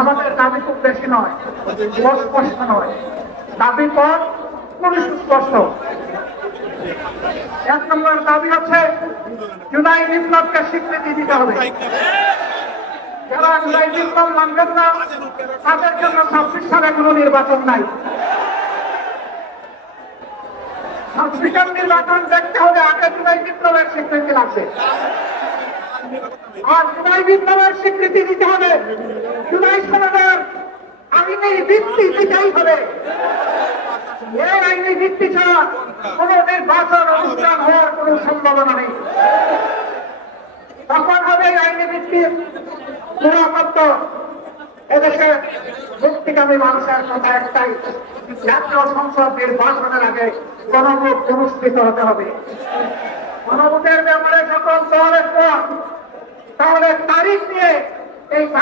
আমাদের দাবি খুব বেশি নয় স্পষ্ট নয়। দাবি পথ খুবই সুস্পষ্ট এক নম্বর দাবি হচ্ছে স্বীকৃতি দিতে হবে। যারা মানবেন না, তাদের জন্য ছাব্বিশ সালে কোনো নির্বাচন নাই। ছাব্বিশের নির্বাচন দেখতে হলে আগে জুলাই বিপ্লবের স্বীকৃতি লাগবে। আর জুলাই বিপ্লবের স্বীকৃতি দিতে হবে। জুলাই সনদের আইনের ভিত্তি দিতেই হবে। এই আইনি ভিত্তি ছাড়া কোন নির্বাচন অনুষ্ঠান হওয়ার কোন সম্ভাবনা নেই। তখন হবে আইনি ভিত্তির নিরাপত্ত এদেশে মুক্তিকামী মানুষের কথা একটাই, জাতীয় সংসদ নির্বাচনের আগে গণভোট অনুষ্ঠিত হতে হবে। গণভোটের ব্যাপারে সকল দলের পর তাহলে তারিখ নিয়ে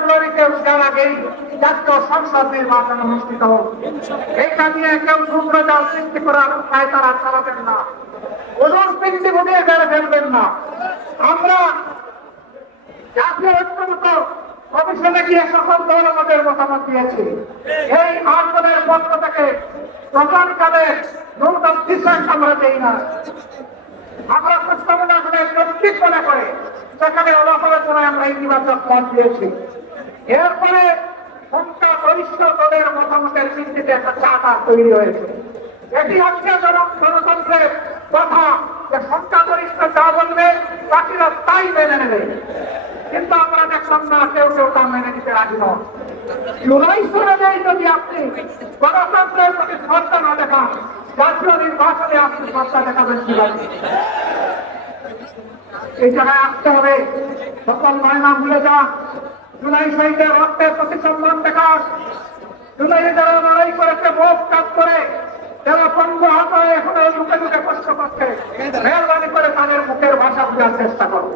ফেব্রুয়ারিতে যার আগেই জাতীয় সংসদ নির্বাচন অনুষ্ঠিত হোক এইটা নিয়ে কেউ ধূম্রজাল সৃষ্টি করার উপায় তারা চালাবেন না। ওজন বৃদ্ধি বুঝিয়ে বেড়ে ফেলবেন না। আমরা জাতীয় ঐক্যমত কমিশনে গিয়ে সকল দল আমাদের মতামত দিয়েছি। এই আন্দোলনের পক্ষ থেকে প্রধানকালে নূতন বিশ্বাস আমরা দেই না। আমরা প্রস্তাবনা করে যৌক্তিক মনে করে সেখানে অলাপলোচনায় আমরা ইতিবাচক মত দিয়েছি। এরপরে সংখ্যা গরিষ্ঠ দলের মতামতের ভিত্তিতে একটা চাকা তৈরি হয়েছে? এটি হচ্ছে গণতন্ত্রের কথা যে সংখ্যা গরিষ্ঠ যা বলবে, বাকিরা তাই মেনে নেবে। কিন্তু আমরা দেখলাম না, কেউ কেউ তা মেনে নিতে রাজি নন। যদি আপনি, গণতন্ত্রের প্রতি শ্রদ্ধা না দেখান, জাতীয় নির্বাচনে আপনি শ্রদ্ধা দেখাবেন কীভাবে? এই জায়গায় আসতে হবে। সকল ময়না ভুলে যান। জুলাই শহীদের রক্তের প্রতি সম্মান দেখান জুলাই যারা লড়াই করেছে মুখ কাজ করে, যারা পঙ্গু হাত এখন মুখে মুখে কষ্ট করছে, মেহরবানি করে তাদের মুখের ভাষা বোঝার চেষ্টা করব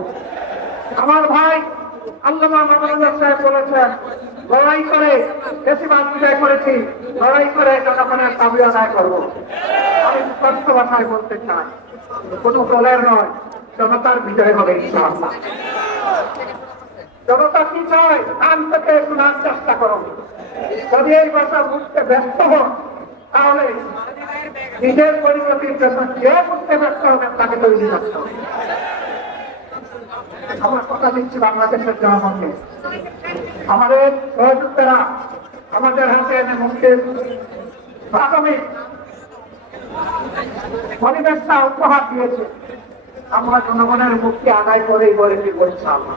আমার ভাই আল্লামা মামুনুল্লাহ সাহেব বলেছেন, লড়াই করে বেশিরভাগ বিজয় করেছি, লড়াই করে জনগণের দাবি আদায় করব। আমি স্পষ্ট ভাষায় বলতে চাই, কোনো দলের নয়, জনতার বিজয় হবে ইনশাআল্লাহ। জনতা কি চায়? কান থেকে শোনার চেষ্টা করো। যদি এই ভাষা বুঝতে ব্যস্ত হন, তাহলে নিজের পরিণতির জন্য বুঝতে ব্যস্ত হবেন তাকে তৈরি করতে হবে। আমরা কথা দিচ্ছি বাংলাদেশের জনগণকে। আমাদের হাতে এনে মুক্তির প্রাথমিক পরিবেশটা উপহার দিয়েছে। আমরা জনগণের মুক্তি আদায় করেই বলেছি বলছি আমরা